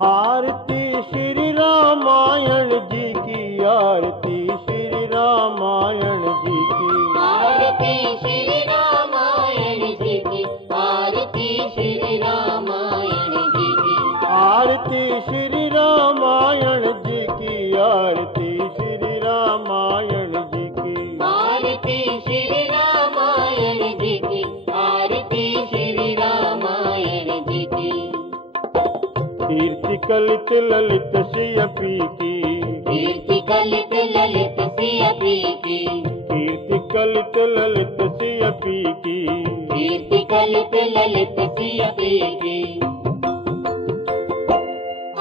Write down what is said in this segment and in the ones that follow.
आरती श्री रामायण जी की, आरती श्री रामायण जी की, आरती श्री रामायण जी की, आरती श्री रामायण जी की, आरती श्री रामायण जी की, आरती श्री रामायण जी की, आरती श्री रामायण जी की, आरती श्री रामायण जी की। कीर्ति कलित ललित सियपी की, कीर्ति कलित ललित सियपी की, कीर्ति कलित ललित सियपी की, कीर्ति कलित ललित सियपी की।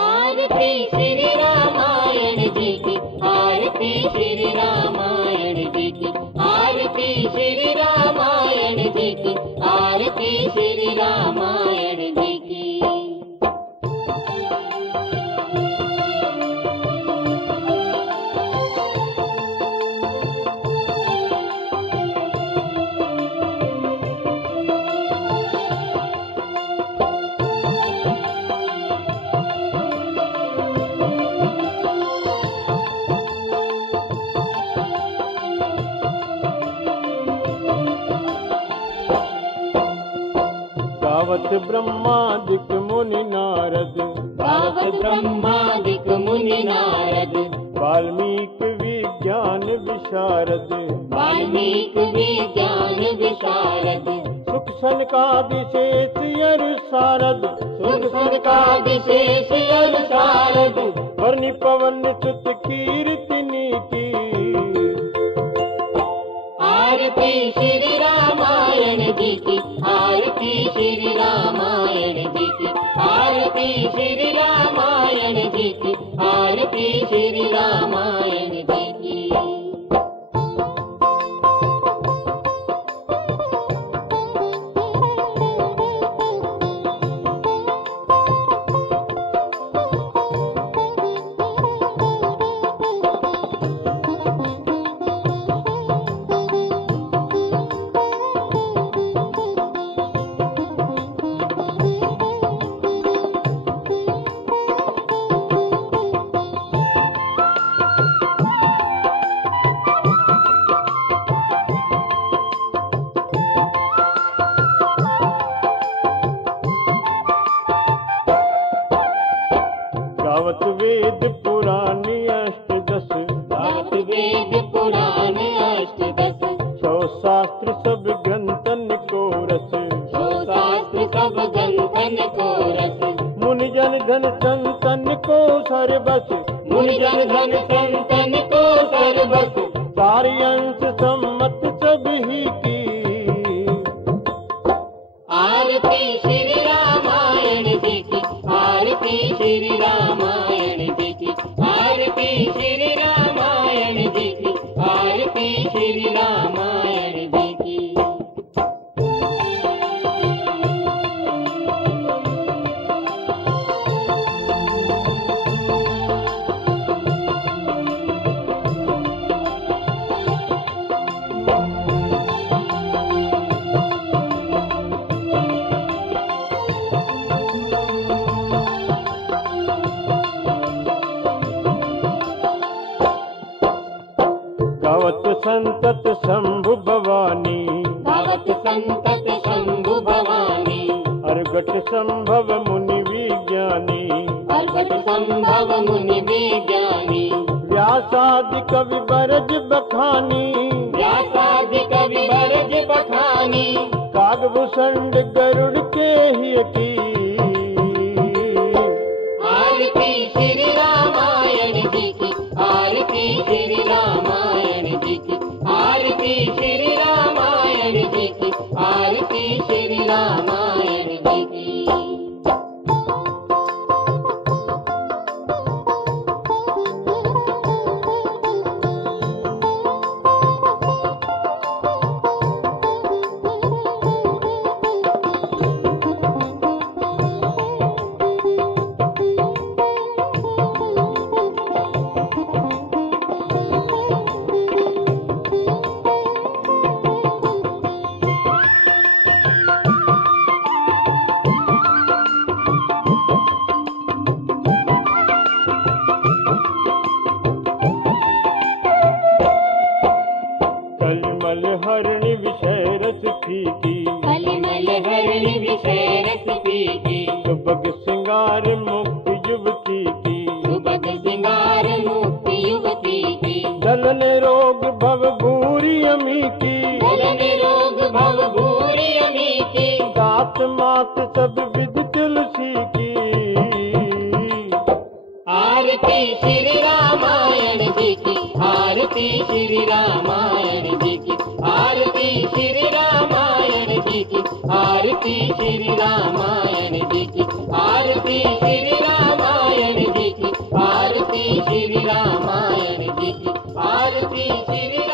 आरती श्री रामायण जी की, आरती श्री रामायण जी की, आरती श्री रामायण जी की, आरती श्री रामायण जी की। गावत ब्रह्मादिक मुनि नारद, गावत ब्रह्मादिक मुनि नारद, वाल्मीकि विज्ञान विशारद, वाल्मीकि विज्ञान विशारद, सुख सनकादिशेष अरु शारद, सुख सनकादिशेष अरु शारद, वर्णि पवन सुत कीर्तिनी की। आरती श्री रामायण जी की, आरती श्री रामायण जी की, आरती श्री रामायण जी की, आरती श्री रामायण जी की। गावत वेद पुराण अष्टदश, गावत वेद पुराण अष्टदश, सौ शास्त्र सब ग्रंथन को रस, सौ शास्त्र सब ग्रंथन को रस, मुनि जन धन संतन को सर्वस, मुनि जन धन संतन को सर्वस, सारी अंश सम्मत सब ही की। आरती श्री रामायण जी की, आरती श्री रामायण जी की, आरती श्री रामायण जी की, आरती श्री रामायण जी की। गावत संतत शंभु भवानी, गावत संतत शंभु भवानी, अर्घट संभव मुनि विज्ञानी, अर्घट संभव मुनि विज्ञानी, व्यासादि कवि बरज बखानी, व्यासादि कवि बरज बखानी, कागभूषण गरुड़ के ही की। आरती श्री रामायण जी की, आरती रामायण जी की। कलिमल हरणी विषय रस फीकी, कलिमल हरणी विषय रस पीकी, सुबग सिंगार मुक्त युवती की, सुबग सिंगार मुक्त युवती की, दलन रोग भव भूरी अमी की, दलन रोग भव भूरी अमी की, दात मात सब विध तुलसी की। आरती श्री रामायण जी की, आरती श्री रामायण जी की, आरती श्री रामायण जी की, आरती श्री रामायण जी की, आरती श्री रामायण जी की, आरती श्री रामायण जी की, आरती श्री